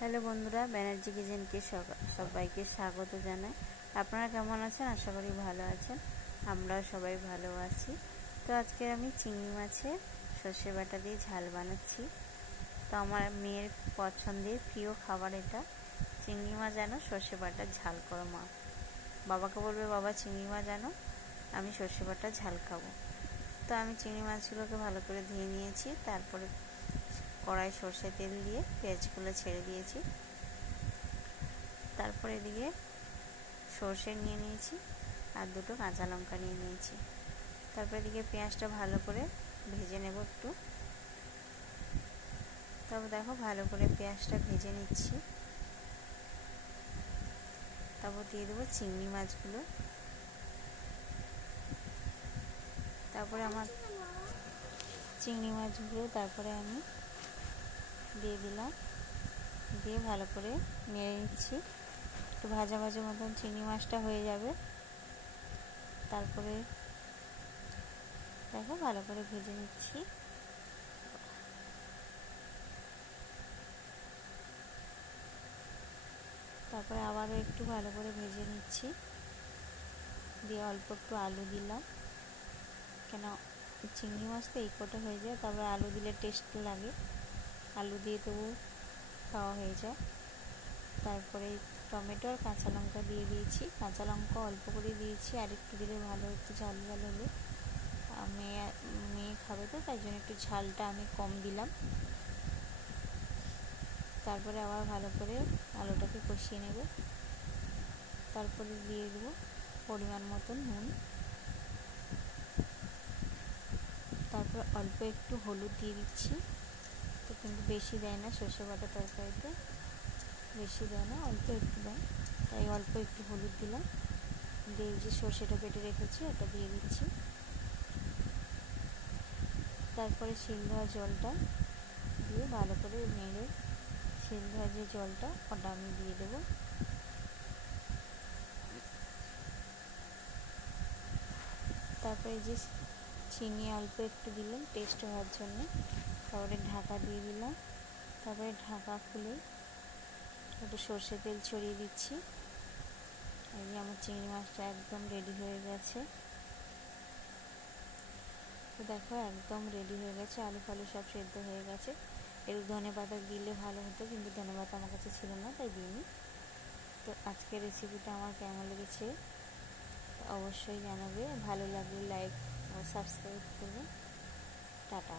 Hello বন্ধুরা, ব্যানার্জি কিচেনকে সবাইকে স্বাগত জানাই। আপনারা কেমন আছেন? আশা করি ভালো আছেন। আমরাও সবাই ভালো আছি। তো আজকে আমি চিংড়ি মাছের সর্ষে বাটা দিয়ে ঝাল বানাচ্ছি। তো আমার মেয়ের পছন্দের প্রিয় খাবার এটা, চিংড়ি মাছ জানো সর্ষে বাটার ঝাল করো মা। বাবাকে বলবে, বাবা চিংড়ি মাছ জানো, আমি সর্ষে বাটার ঝাল খাবো। তো আমি চিংড়ি মাছগুলোকে ভালো করে ধুয়ে নিয়েছি। তারপরে কড়াই সর্ষে তেল দিয়ে পেঁয়াজগুলো ছেড়ে দিয়েছি। তারপরে এদিকে সর্ষে নিয়ে নিয়েছি আর দুটো কাঁচা লঙ্কা নিয়ে নিয়েছি। তারপরে এদিকে পেঁয়াজটা ভালো করে ভেজে নেব একটু। তারপর দেখো ভালো করে পেঁয়াজটা ভেজে নিচ্ছি। তারপর দিয়ে দেবো চিংড়ি মাছগুলো। তারপরে আমার চিংড়ি মাছগুলো তারপরে আমি দিয়ে দিলাম, দিয়ে ভালো করে নেড়ে নিচ্ছি। একটু ভাজা ভাজা মতন চিংড়ি মাছটা হয়ে যাবে। তারপরে দেখো ভালো করে ভেজে নিচ্ছি। তারপরে আবারও একটু ভালো করে ভেজে নিচ্ছি, দিয়ে অল্প একটু আলু দিলাম, কেন চিংড়ি মাছ তো এই কটা হয়ে যায়, তারপরে আলু দিলে টেস্ট লাগে, আলু দিয়ে তবু খাওয়া হয়ে যায়। তারপরে টমেটো আর কাঁচা লঙ্কা দিয়ে দিয়েছি, কাঁচা লঙ্কা অল্প করে দিয়েছি, আর একটু দিলে ভালো, একটু ঝাল ঝাল হলে। মেয়ে খাবে তো, তাই জন্য একটু ঝালটা আমি কম দিলাম। তারপরে আবার ভালো করে আলুটাকে কষিয়ে নেব। তারপরে দিয়ে দেবো পরিমাণ মতন নুন। তারপর অল্প একটু হলুদ দিয়ে দিচ্ছি। তো কিন্তু বেশি দেয় না, সর্ষে বাটা তরকারিতে বেশি দেয় না, অল্প একটু দেয়, তাই অল্প একটু হলুদ দিলাম। দিয়ে যে সর্ষেটা বেটে রেখেছি ওটা দিয়ে দিচ্ছি। তারপরে শিল ধোয়া জলটা দিয়ে ভালো করে নেড়ে, শিল ধোয়া যে জলটা ওটা আমি দিয়ে দেবো। তারপরে যে চিনি অল্প একটু দিলাম টেস্ট হওয়ার জন্য। তারপরে ঢাকা দিয়ে দিলাম। তারপরে ঢাকা খুলে একটু সর্ষে তেল ছড়িয়ে দিচ্ছি। এই যে আমার চিংড়ি মাছটা একদম রেডি হয়ে গেছে। তো দেখো একদম রেডি হয়ে গেছে, আলু ফালু সব সেদ্ধ হয়ে গেছে। একটু ধনে পাতা দিলে ভালো হতো, কিন্তু ধনে পাতা আমার কাছে ছিল না, তাই দিইনি। তো আজকের রেসিপিটা আমার কেমন লেগেছে অবশ্যই জানাবে, ভালো লাগলে লাইক ও সাবস্ক্রাইব করবে। টাটা।